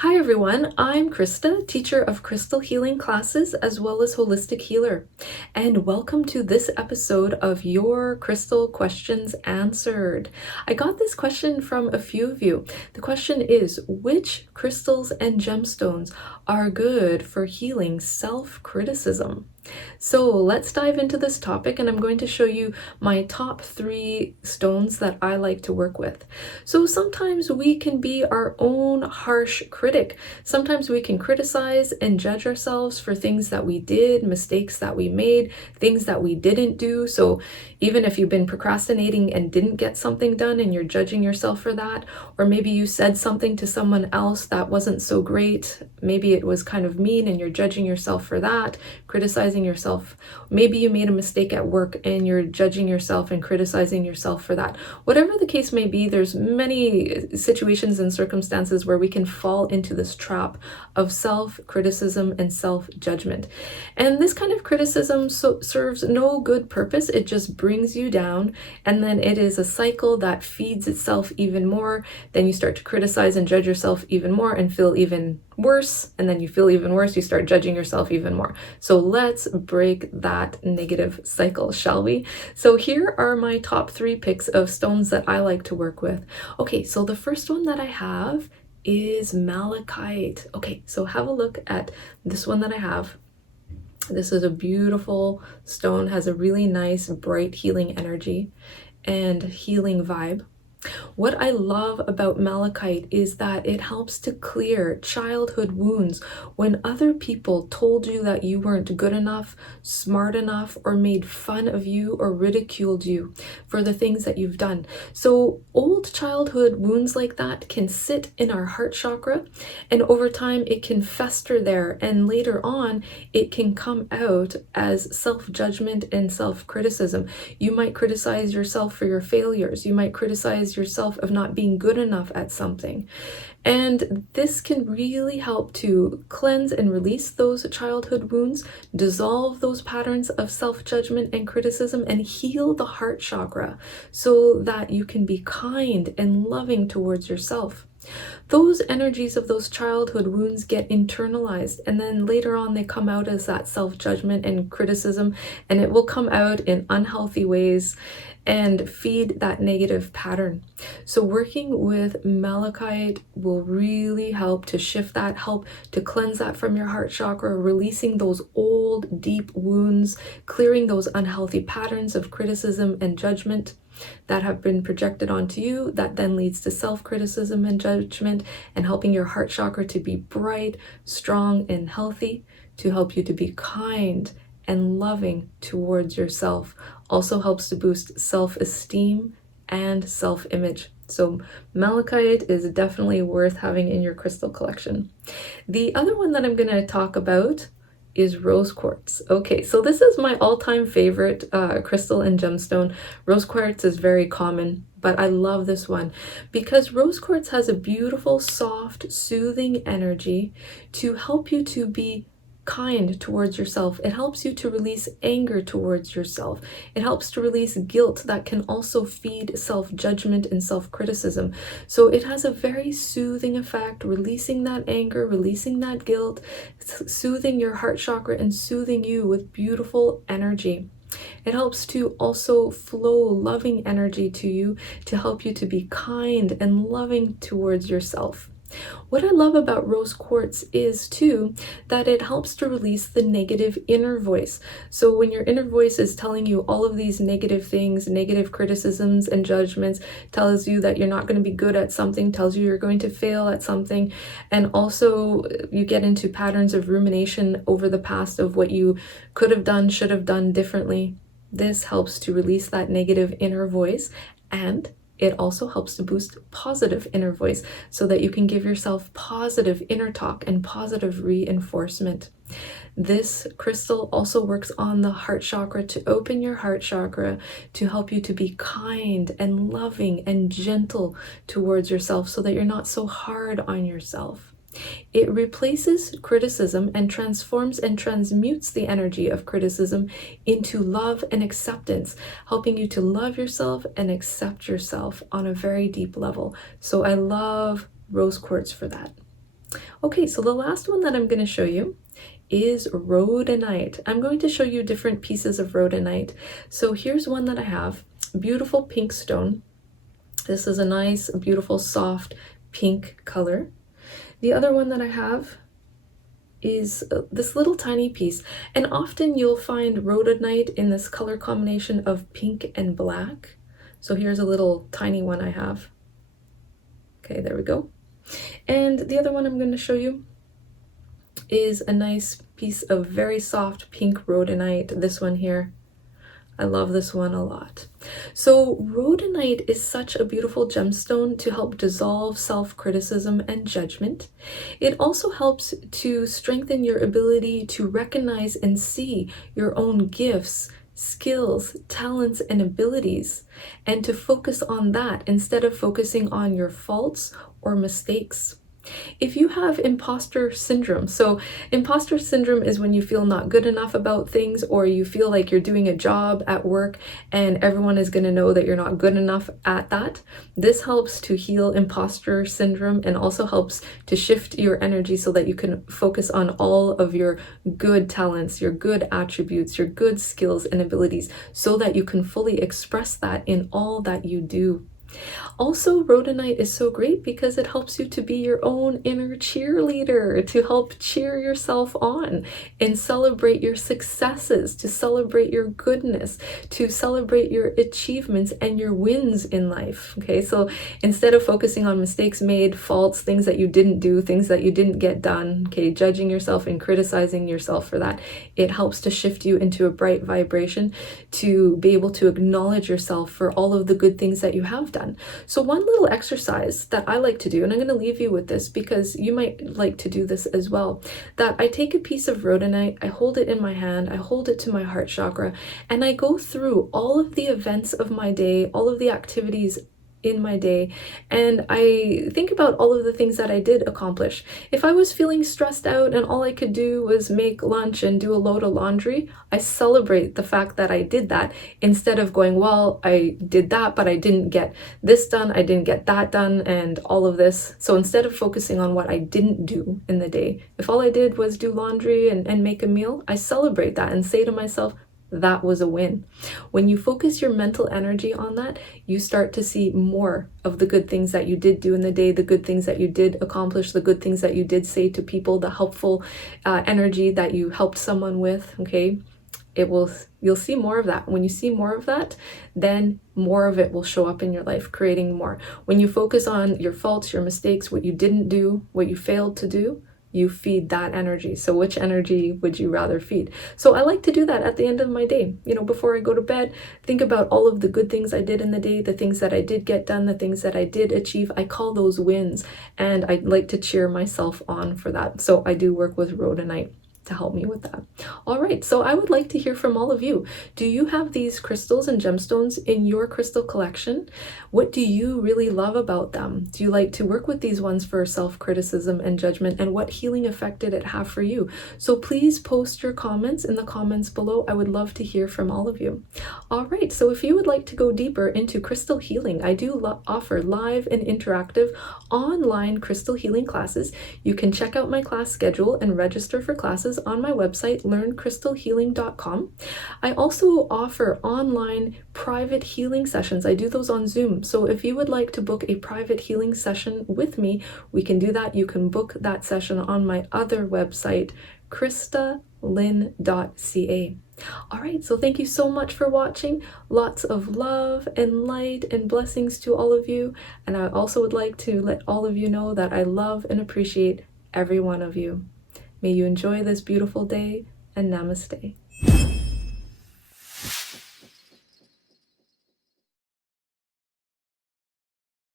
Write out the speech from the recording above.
Hi everyone, I'm Christa, teacher of crystal healing classes as well as holistic healer, and welcome to this episode of Your Crystal Questions Answered. I got this question from a few of you. The question is, which crystals and gemstones are good for healing self-criticism? So let's dive into this topic, and I'm going to show you my top 3 stones that I like to work with. So sometimes we can be our own harsh critic. Sometimes we can criticize and judge ourselves for things that we did, mistakes that we made, things that we didn't do. So even if you've been procrastinating and didn't get something done and you're judging yourself for that, or maybe you said something to someone else that wasn't so great, maybe it was kind of mean and you're judging yourself for that, criticizing yourself. Maybe you made a mistake at work and you're judging yourself and criticizing yourself for that. Whatever the case may be, there's many situations and circumstances where we can fall into this trap of self-criticism and self-judgment. And this kind of criticism serves no good purpose. It just brings you down, and then it is a cycle that feeds itself even more. Then you start to criticize and judge yourself even more and feel even worse, and then you feel even worse, you start judging yourself even more. So let's break that negative cycle, shall we? So here are my top 3 picks of stones that I like to work with. Okay, so the first one that I have is malachite. Okay, so have a look at this one that I have. This is a beautiful stone, has a really nice bright healing energy and healing vibe. What I love about malachite is that it helps to clear childhood wounds when other people told you that you weren't good enough, smart enough, or made fun of you or ridiculed you for the things that you've done. So old childhood wounds like that can sit in our heart chakra, and over time it can fester there, and later on it can come out as self-judgment and self-criticism. You might criticize yourself for your failures. You might criticize yourself of not being good enough at something. And this can really help to cleanse and release those childhood wounds, dissolve those patterns of self-judgment and criticism, and heal the heart chakra so that you can be kind and loving towards yourself. Those energies of those childhood wounds get internalized, and then later on they come out as that self-judgment and criticism, and it will come out in unhealthy ways and feed that negative pattern. So working with malachite will really help to shift that, help to cleanse that from your heart chakra, releasing those old deep wounds, clearing those unhealthy patterns of criticism and judgment that have been projected onto you, that then leads to self-criticism and judgment, and helping your heart chakra to be bright, strong, and healthy, to help you to be kind and loving towards yourself. Also helps to boost self-esteem and self-image. So malachite is definitely worth having in your crystal collection. The other one that I'm going to talk about is rose quartz. Okay, so this is my all-time favorite crystal and gemstone. Rose quartz is very common, but I love this one because rose quartz has a beautiful, soft, soothing energy to help you to be kind towards yourself. It helps you to release anger towards yourself. It helps to release guilt that can also feed self-judgment and self-criticism. So it has a very soothing effect, releasing that anger, releasing that guilt, soothing your heart chakra and soothing you with beautiful energy. It helps to also flow loving energy to you to help you to be kind and loving towards yourself. What I love about rose quartz is too that it helps to release the negative inner voice. So when your inner voice is telling you all of these negative things, negative criticisms and judgments, tells you that you're not going to be good at something, tells you you're going to fail at something, and also you get into patterns of rumination over the past of what you could have done, should have done differently. This helps to release that negative inner voice, and it also helps to boost positive inner voice so that you can give yourself positive inner talk and positive reinforcement. This crystal also works on the heart chakra to open your heart chakra to help you to be kind and loving and gentle towards yourself so that you're not so hard on yourself. It replaces criticism and transforms and transmutes the energy of criticism into love and acceptance, helping you to love yourself and accept yourself on a very deep level. So I love rose quartz for that. Okay, so the last one that I'm going to show you is rhodonite. I'm going to show you different pieces of rhodonite. So here's one that I have, beautiful pink stone. This is a nice, beautiful, soft pink color. The other one that I have is this little tiny piece, and often you'll find rhodonite in this color combination of pink and black. So here's a little tiny one I have. Okay, there we go. And the other one I'm going to show you is a nice piece of very soft pink rhodonite, this one here. I love this one a lot. So rhodonite is such a beautiful gemstone to help dissolve self-criticism and judgment. It also helps to strengthen your ability to recognize and see your own gifts, skills, talents, and abilities, and to focus on that instead of focusing on your faults or mistakes. If you have imposter syndrome, so imposter syndrome is when you feel not good enough about things, or you feel like you're doing a job at work and everyone is going to know that you're not good enough at that. This helps to heal imposter syndrome and also helps to shift your energy so that you can focus on all of your good talents, your good attributes, your good skills and abilities, so that you can fully express that in all that you do. Also, rhodonite is so great because it helps you to be your own inner cheerleader, to help cheer yourself on and celebrate your successes, to celebrate your goodness, to celebrate your achievements and your wins in life. Okay, so instead of focusing on mistakes made, faults, things that you didn't do, things that you didn't get done, okay, judging yourself and criticizing yourself for that, it helps to shift you into a bright vibration to be able to acknowledge yourself for all of the good things that you have done. So one little exercise that I like to do, and I'm going to leave you with this because you might like to do this as well, that I take a piece of rhodonite, I hold it in my hand, I hold it to my heart chakra, and I go through all of the events of my day, all of the activities in my day, and I think about all of the things that I did accomplish. If I was feeling stressed out and all I could do was make lunch and do a load of laundry, I celebrate the fact that I did that instead of going, well, I did that, but I didn't get this done, I didn't get that done, and all of this. So instead of focusing on what I didn't do in the day, if all I did was do laundry and make a meal, I celebrate that and say to myself, that was a win. When you focus your mental energy on that, you start to see more of the good things that you did do in the day, the good things that you did accomplish, the good things that you did say to people, the helpful energy that you helped someone with, okay? You'll see more of that. When you see more of that, then more of it will show up in your life, creating more. When you focus on your faults, your mistakes, what you didn't do, what you failed to do, you feed that energy. So which energy would you rather feed? So I like to do that at the end of my day. You know, before I go to bed, think about all of the good things I did in the day, the things that I did get done, the things that I did achieve. I call those wins, and I like to cheer myself on for that. So I do work with rhodonite to help me with that. All right, so I would like to hear from all of you. Do you have these crystals and gemstones in your crystal collection? What do you really love about them? Do you like to work with these ones for self-criticism and judgment? And what healing effect did it have for you? So please post your comments in the comments below. I would love to hear from all of you. All right, so if you would like to go deeper into crystal healing, I do offer live and interactive online crystal healing classes. You can check out my class schedule and register for classes on my website, learncrystalhealing.com. I also offer online private healing sessions. I do those on Zoom. So if you would like to book a private healing session with me, we can do that. You can book that session on my other website, christalyn.ca. All right, so thank you so much for watching. Lots of love and light and blessings to all of you. And I also would like to let all of you know that I love and appreciate every one of you. May you enjoy this beautiful day, and namaste.